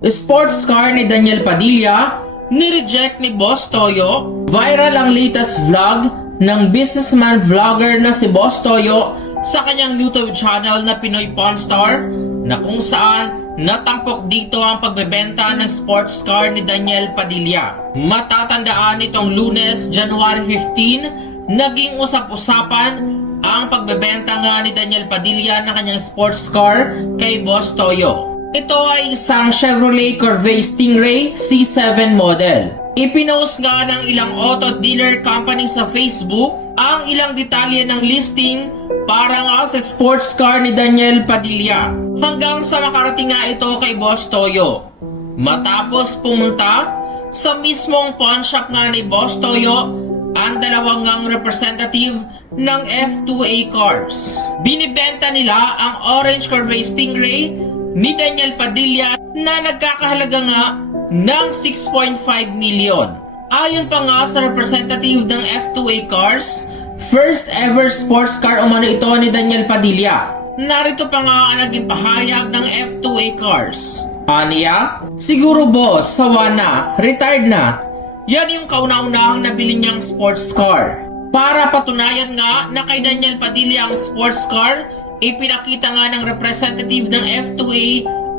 Sports car ni Daniel Padilla, ni-reject ni Boss Toyo, viral ang latest vlog ng businessman vlogger na si Boss Toyo sa kanyang YouTube channel na Pinoy Pawn Star na kung saan natampok dito ang pagbebenta ng sports car ni Daniel Padilla. Matatandaan itong lunes, January 15, naging usap-usapan ang pagbebenta nga ni Daniel Padilla ng kanyang sports car kay Boss Toyo. Ito ay isang Chevrolet Corvette Stingray C7 model. Ipinost nga ng ilang auto dealer company sa Facebook ang ilang detalye ng listing para nga sa sports car ni Daniel Padilla. Hanggang sa makarating nga ito kay Boss Toyo. Matapos pumunta sa mismong pawn shop nga ni Boss Toyo ang dalawang representative ng F2A cars. Binibenta nila ang orange Corvette Stingray ni Daniel Padilla na nagkakahalaga nga ng 6.5 million. Ayon pa nga sa representative ng F2A Cars, first ever sports car umano ito ni Daniel Padilla. Narito pa nga ang naging pahayag ng F2A Cars. Aniya? Siguro boss, sawa na, retired na. Yan yung kauna-unahang nabili niyang sports car. Para patunayan nga na kay Daniel Padilla ang sports car, ipinakita nga ng representative ng F2A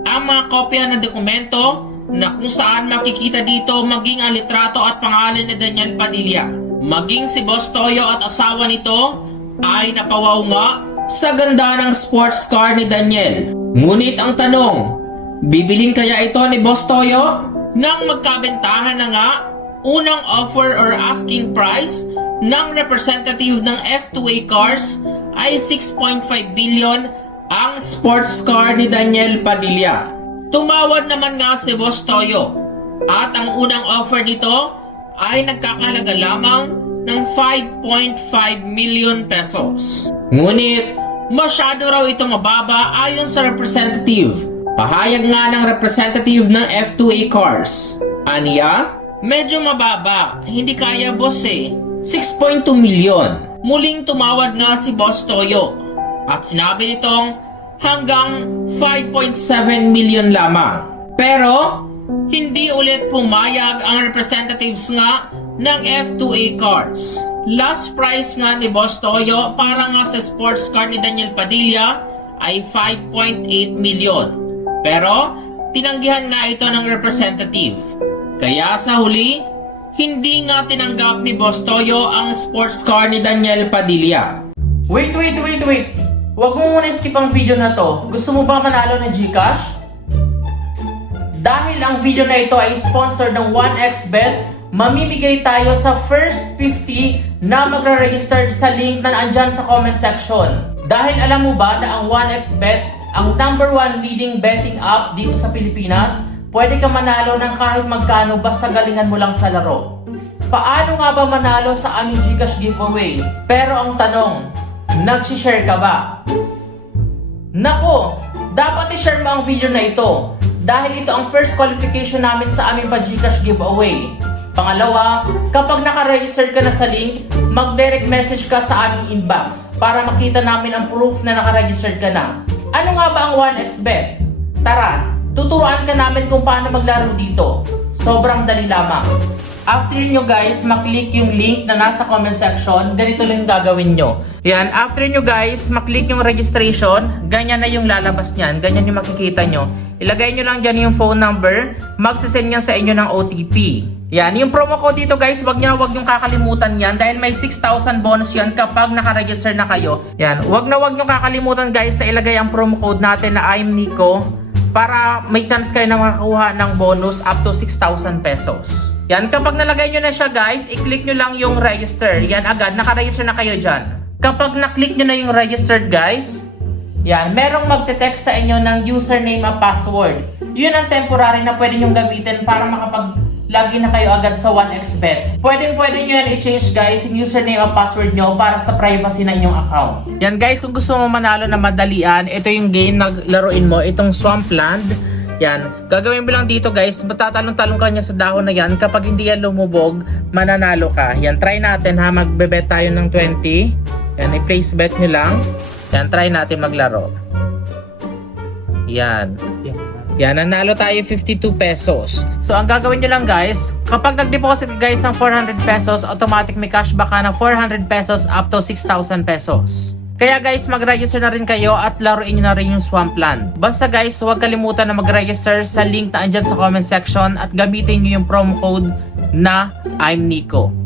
ang mga kopya ng dokumento na kung saan makikita dito maging ang litrato at pangalan ni Daniel Padilla. Maging si Boss Toyo at asawa nito ay napawaw nga sa ganda ng sports car ni Daniel. Ngunit ang tanong, bibilin kaya ito ni Boss Toyo? Nang magkabentahan na nga, unang offer or asking price ng representative ng F2A Cars ay 6.5 billion ang sports car ni Daniel Padilla. Tumawad naman nga si Boss Toyo at ang unang offer nito ay nagkakahalaga lamang ng 5.5 million pesos. Ngunit, masyado raw ito mababa ayon sa representative. Pahayag nga ng representative ng F2A Cars. Aniya? Medyo mababa, hindi kaya boss eh. 6.2 million. Muling tumawad nga si Boss Toyo at sinabi nitong hanggang 5.7 million lamang. Pero, hindi ulit pumayag ang representatives nga ng F2A Cars. Last price nga ni Boss Toyo para nga sa sports car ni Daniel Padilla ay 5.8 million. Pero, tinanggihan nga ito ng representative. Kaya sa huli, hindi nga tinanggap ni Boss Toyo ang sports car ni Daniel Padilla. Wait, wait, wait, wait. Huwag mo muna skip ang video na to. Gusto mo ba manalo ng Gcash? Dahil ang video na ito ay sponsored ng 1xBet, mamimigay tayo sa first 50 na magre-register sa link na andyan sa comment section. Dahil alam mo ba na ang 1xBet, ang number one leading betting app dito sa Pilipinas, pwede ka manalo ng kahit magkano basta galingan mo lang sa laro. Paano nga ba manalo sa aming Gcash giveaway? Pero ang tanong, nagsishare ka ba? Nako, dapat i-share mo ang video na ito dahil ito ang first qualification namin sa aming pa-Gcash giveaway. Pangalawa, kapag naka-register ka na sa link, mag-direct message ka sa aming inbox para makita namin ang proof na naka-register ka na. Ano nga ba ang 1xBet? Tara, tuturuan ka namin kung paano maglaro dito. Sobrang dali lamang. After nyo guys, maklik yung link na nasa comment section, ganito lang gagawin nyo. Yan, after nyo guys, maklik yung registration, ganyan na yung lalabas niyan, ganyan yung makikita nyo. Ilagay nyo lang dyan yung phone number, magsisend niya sa inyo ng OTP. Yan, yung promo code dito guys, wag nyo wag yung kakalimutan yan dahil may 6,000 bonus yan kapag nakaregister na kayo. Yan, wag na wag nyo kakalimutan guys na ilagay ang promo code natin na I'm Nico para may chance kayo na makakuha ng bonus up to 6,000 pesos. Yan, kapag nalagay nyo na siya guys, i-click nyo lang yung register. Yan agad, naka-register na kayo dyan. Kapag na-click nyo na yung registered guys, yan, merong magte-text sa inyo ng username at password. Yun ang temporary na pwede nyong gamitin para makapag lagi na kayo agad sa 1xbet. Pwedeng pwede nyo yan i-change guys yung username at password nyo para sa privacy ng inyong account. Yan guys, kung gusto mo manalo na madalian, ito yung game na laruin mo, itong Swampland. Yan. Gagawin mo lang dito guys, matatalong-talong ka niya sa dahon na yan. Kapag hindi yan lumubog, mananalo ka. Yan, try natin ha. Magbe-bet tayo ng 20. Yan, i-place bet nyo lang. Yan, try natin maglaro. Yan. Yan, nanalo tayo 52 pesos. So, ang gagawin nyo lang guys, kapag nag-deposit guys ng 400 pesos, automatic may cashback ka ng 400 pesos up to 6,000 pesos. Kaya guys, mag-register na rin kayo at laruin nyo na rin yung Swampland. Basta guys, huwag kalimutan na mag-register sa link na andyan sa comment section at gamitin nyo yung promo code na I'm Nico.